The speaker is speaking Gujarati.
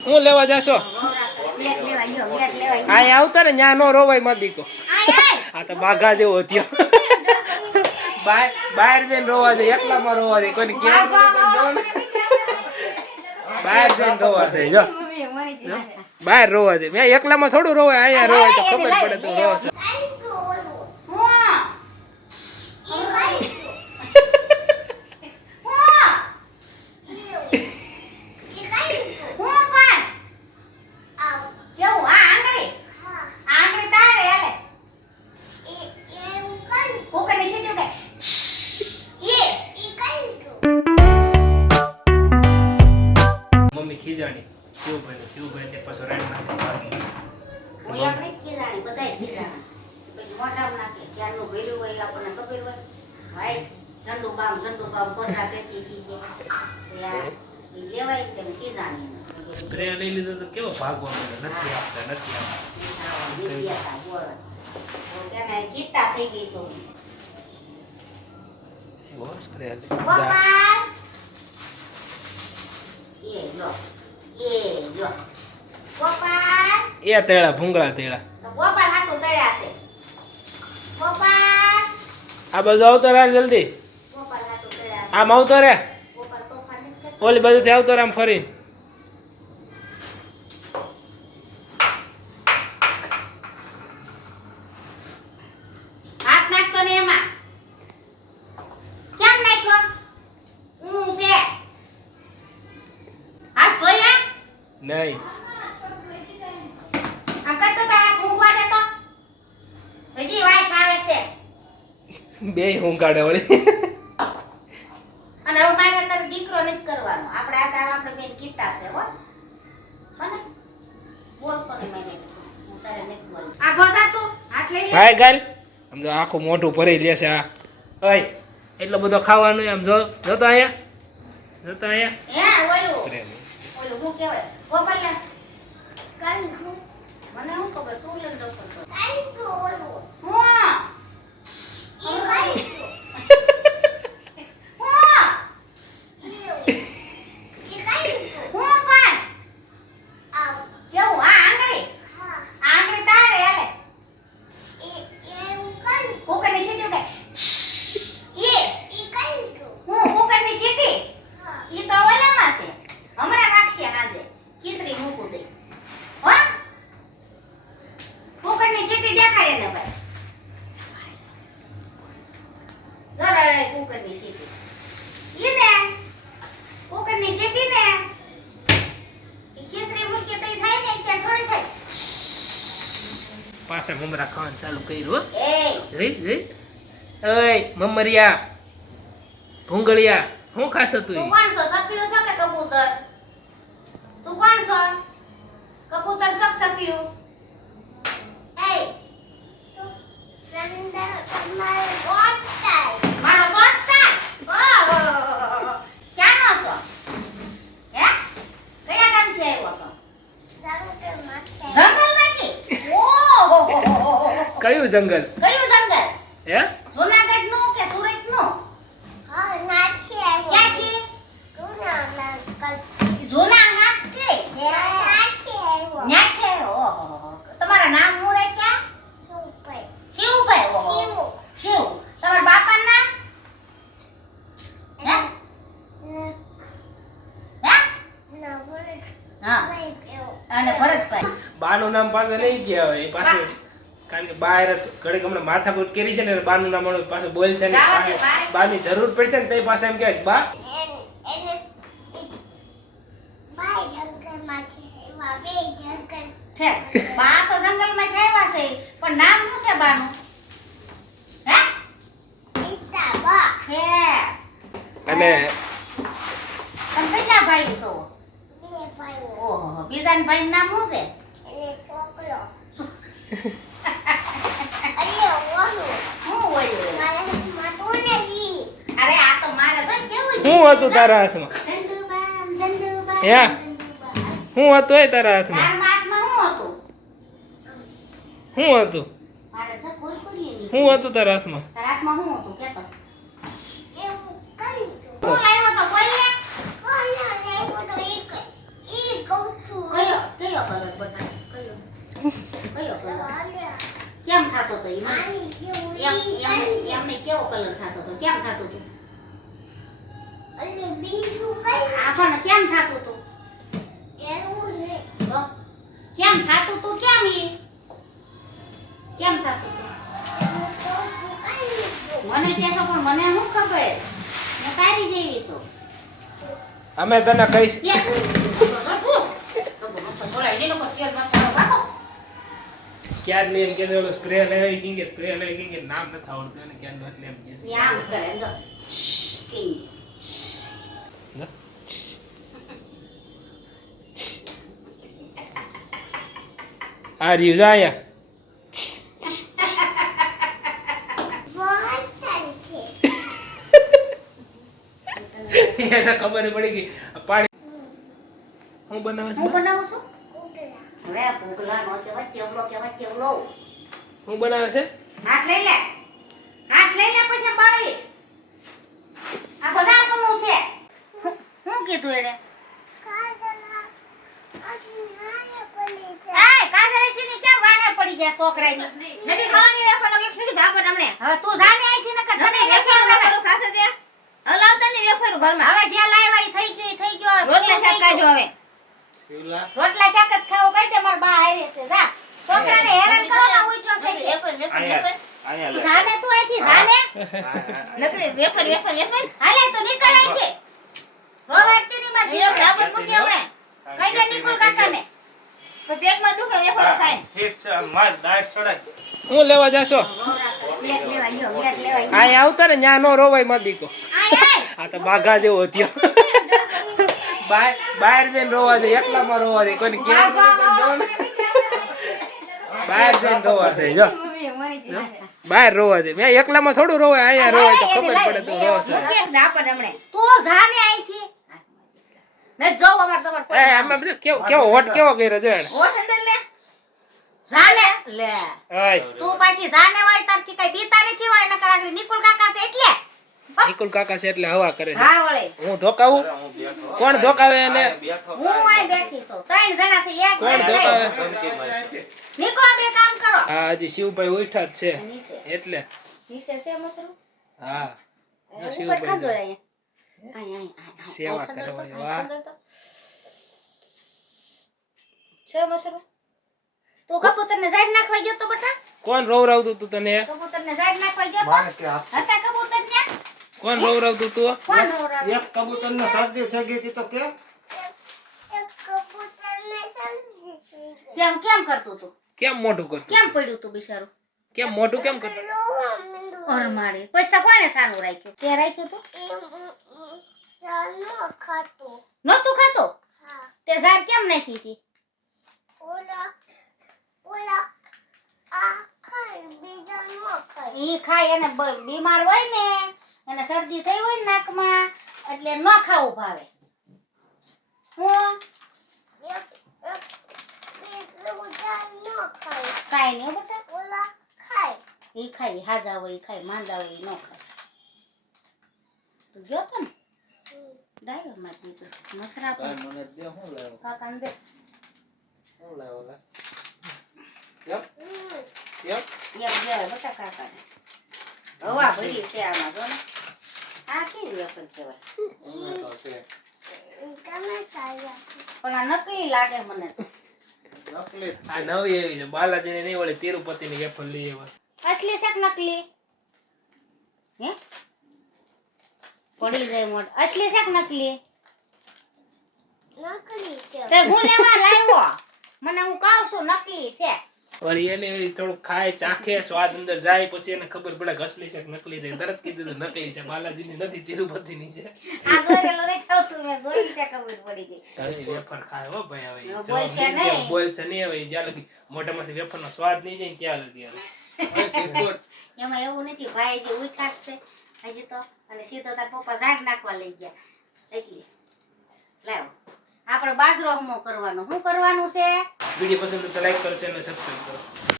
હું લેવા જાશો આ આવતા ને ન્યા નો રોવાય માં દીકો આ તો બાઘા જેવો થયો બહાર જઈને રોવા દે એકલામાં રોવા દે કોઈને કેવું બહાર જઈને રોવા દે જો બહાર રોવા દે મેં એકલામાં થોડું રોવાય અહીંયા રોવાય તો ખબર પડે તો રોશે ખીજાણી શિવભાઈ તે પાછો રાઈડ નાખે હું આપણે ખીજાણી બધાય ખીજાણા પછી મોઢામાં નાખે ક્યારનું ભર્યું હોય આપણને ખબર હોય ભાઈ ઝંડુ બામ કોઠા દેતી હતી યાર ઈ લેવાય તેમ ખીજાણી સ્પ્રે લઈ લીધો તો કેવો ભાગવા મળે નથી આપતા બોલ તો તેને ગીતા થઈ ગઈ છો એવો સ્પ્રે લે એ તેડા ભૂંગળા તેડા આ બાજુ આવતો રે જલ્દી આમ આવતો રે ઓલી બાજુથી આવતો રે આમ ફરી હાથ નાખતો ને એમાં કેમ નાખ્યો ઊનું છે હાથ ધોયા નહીં આ કરતો તારા ઊંઘવા દે તો હજી વાઈસ આવે છે બે ઊંઘાડે વળી અને હવે મારે તારો દીકરો નથી કરવાનો આપણે આ તારા આપણે બેન કીટા છે હો મને બોલ કોને મને હું તારે નથી બોલ આ ઘોસા તું હાથ લઈ લે ભાઈ ગાલ આમ જો આખું મોઢું ભરી લે છે આ ઓય એટલો બધો ખાવાનું આમ જો જોતો અહીંયા હે ઓલું હું કહેવાય ગોપાલિયા કાઈ મને હું ખબર તું લઈ લો કરતો કાઈ તો ઓલું હા ઈ કાઈ પાછા મમરા ખાવાનું ચાલુ કર્યું જઈ ઓય મમરિયા ભૂંગળિયા શું ખાશો તું કોણ છો સપીલું છો કે કબૂતર તું કોણ છો કબૂતર શોક સપીલું એ મારો દોસ્તાર ક્યાંનો છો હે કયા ગામથી આવ્યો છો જંગલમાંથી કયું જંગલ હે જૂનાગઢ નું કે સુરત નું હા નાથી આવ્યો ક્યાંથી જૂનાગઢ થી નાથી આવ્યો ઓહો તમારા નામ શું રાખ્યા શિવભાઈ ઓહો શિવ તમારા બાપાનું નામ હે હા અને ભરતભાઈ બાનું નામ પાસે નહીં ગયા હોય પાસે કારણ કે બહાર ઘડીક હમણાં માથાકૂટ કરી છે ને બાનું નામ પાછું બોલ છે ને બાની જરૂર પડશે ને તે પાસે એમ કહેવાય બા બા તો જંગલમાં આવ્યા છે પણ નામ શું છે બાનું હે બા હે અને તમે કેટલા ભાઈ છો ઓહો બીજાના ભાઈનું નામ શું છે છોકરો અરે આ તો મારે તો કેવું શું હતું તારા હાથમાં હે શું હતું એ તારા હાથમાં શું હતું શું હતું તારા હાથમાં શું હતું કેતો કલર બટા કયો કલર કેમ થાતો તો ઈ એમને કેવો કલર થાતો તો કેમ થાતો તો આપણને કેમ થાતું તું કેમ થાતું તું કેમ ઈ કેમ થાતું તું મને કહેશો પણ મને શું ખબર હું તારી જેવી છું અમે તને કહીશ ક્યાં લઈને કે ઓલો સ્પ્રે લઈ કે સ્પ્રે લઈ કે નામ નથી આવડતું એને ક્યાં એટલે એમ કે છે આમ કરે જો કિંગ આ રહ્યું જાય એને ખબર પડી ગઈ આ પાણી હું બનાવું હું છું બનાવું છું હવે ભૂગલા નો કે વચ્ચે ઉલો હું બનાવે છે હાથ લઈ લે પછી બાળીશ આ બધા કોનું છે હું કીધું એને કાજલ એસીની કેમ વાહે પડી ગયા છોકરાની નથી ખાવાની વેફર એક ફેરી ધાબર અમને હવે તું જાને અહીંથી નકર તમે વેફર વેફર ખાશો તે હલાવતા ની વેફર ઘરમાં હવે જ્યાં લાવ્યા ઈ થઈ ગયો રોટલા શાક ખાજો હવે શિવલા રોટલા શાક જ ખાવું કઈ દે માર બા હારે છે જા છોકરાને હેરાન કરો ના ઉઠ્યો છે કે વેફર વેફર આયા વેફર આયા લે જાને તું અહીંથી જાને નકરી વેફર વેફર વેફર હાલે તો નીકળ અહીંથી રોવાડતી ની માર એ ધાબર મૂકી હમણે કઈ દે નિકુલ કાકાને તો પેટમાં દુખે વેફર ખાય ઠીક છે માર દાળ છોડાય હું લેવા જાશો પ્લેટ લેવા ગયો પ્લેટ લેવા ગયો આ આવતા ને ન્યા નો રોવાય માં દીકો આય આ તો બાઘા જેવો થયો બહાર જઈને રોવા દે એકલામાં રોવા દે કોઈને કેમ બહાર જઈને રોવા દે જો બહાર રોવા દે મેં એકલામાં થોડું રોવાય અહીંયા રોવાય તો ખબર પડે તો રોશે મૂકી એક ધાબર હમણે તું જાને અહીંથી ન જો અમાર તમાર એ કોઈ આમાં બધું કેવો હોટ કેવો કર્યો જો એને હોઠ અંદર લે જાને લે ઓય તું પાછી જાને વાળી તારથી કઈ બીતા નથી વાળી નકર આગળ નિકુલ કાકા છે એટલે નિકુલ કાકા છે એટલે હવા કરે છે હા વળે હું ધોકાવું કોણ ધોકાવે એને હું આય બેઠી છું ત્રણ જણા છે એક કોણ બે ધોકાવે નિકુલ બે કામ કરો હા હજી શિવભાઈ ઉઠા જ છે નીચે એટલે નીચે છે મસરું હા ઉપર ખંજોળ આય સેવા કરવાની વાહ છે મસરું તું કબૂતરને ઝાડ નાખવા ગયો તો બટા કોણ રોવરાવતું તું તને કબૂતરને ઝાડ નાખવા ગયો તો હતા કબૂતરને કોણ રોવરાવતું તું કોણ રોરાવે એક કબૂતરને શરદી થઈ ગઈ હતી તો કે તેમ કેમ કરતું તું કેમ મોઢું કરતું કેમ પડ્યું તું બિચારું કેમ મોઢું કેમ કરતું ઓરમાડી પૈસા કોણે સારું રાખ્યું તે રાખ્યું તું નતું ખાતો તે ઝાડ કેમ નાખી હતી ઈ ખાય એને બીમાર હોય ને એને શરદી થઈ હોય ને નાકમાં એટલે ન ખાવું ભાવે હું કાઈ નહીં હો બેટા ઈ ખાય હાજા હોય ઈ ખાય માંદા હોય ઈ ન ખાય તું ગયો તો ને ડાયો માં દીધું મસરા પણ મને દે હું લાવ્યો કાકાને દે હું લાવ્યો લે યપ યપ એક દેવાય બેટા કાકાને હવા ભરી છે આમાં જો ને આ કેવી વેફર કહેવાય તો છે પણ આ નકલી લાગે મને તો. નકલી આ નવી એવી છે બાલાજીની નહીં વળી તિરુપતિની વેફર લઈ આવ્યા અસલી છે કે નકલી હે પડી જાય મોટ અસલી છે કે નકલી તે હું લેવા લાવ્યો મને હું કહું છું નકલી છે વળી એને થોડુંક ખાય ચાખે સ્વાદ અંદર જાય પછી એને ખબર પડે કે અસલી છે કે નકલી છે તરત કીધું તો નકલી છે બાલાજીની નથી તિરુપતિની છે આ દોરેલો રે ખાવ તું મેં જોઈ છે ખબર પડી ગઈ ઘણી વેફર ખાય હો ભાઈ હવે ઈ બોલ છે જવાબ નહીં. બોલ છે નહીં હવે ઈ જ્યાં લગી મોઢામાંથી વેફરનો સ્વાદ નહીં જાય ને ત્યાં લગી હવે એમાં એવું નથી ભાઈ જે ઉઠાક છે હજી તો અને સીધો તાર પપ્પા ઝાડ નાખવા લઈ ગયા એટલે લાવ આપણે બાજરો હમો કરવાનો શું કરવાનું છે વિડીયો પસંદ તો લાઈક કરો ચેનલ સબસ્ક્રાઇબ કરો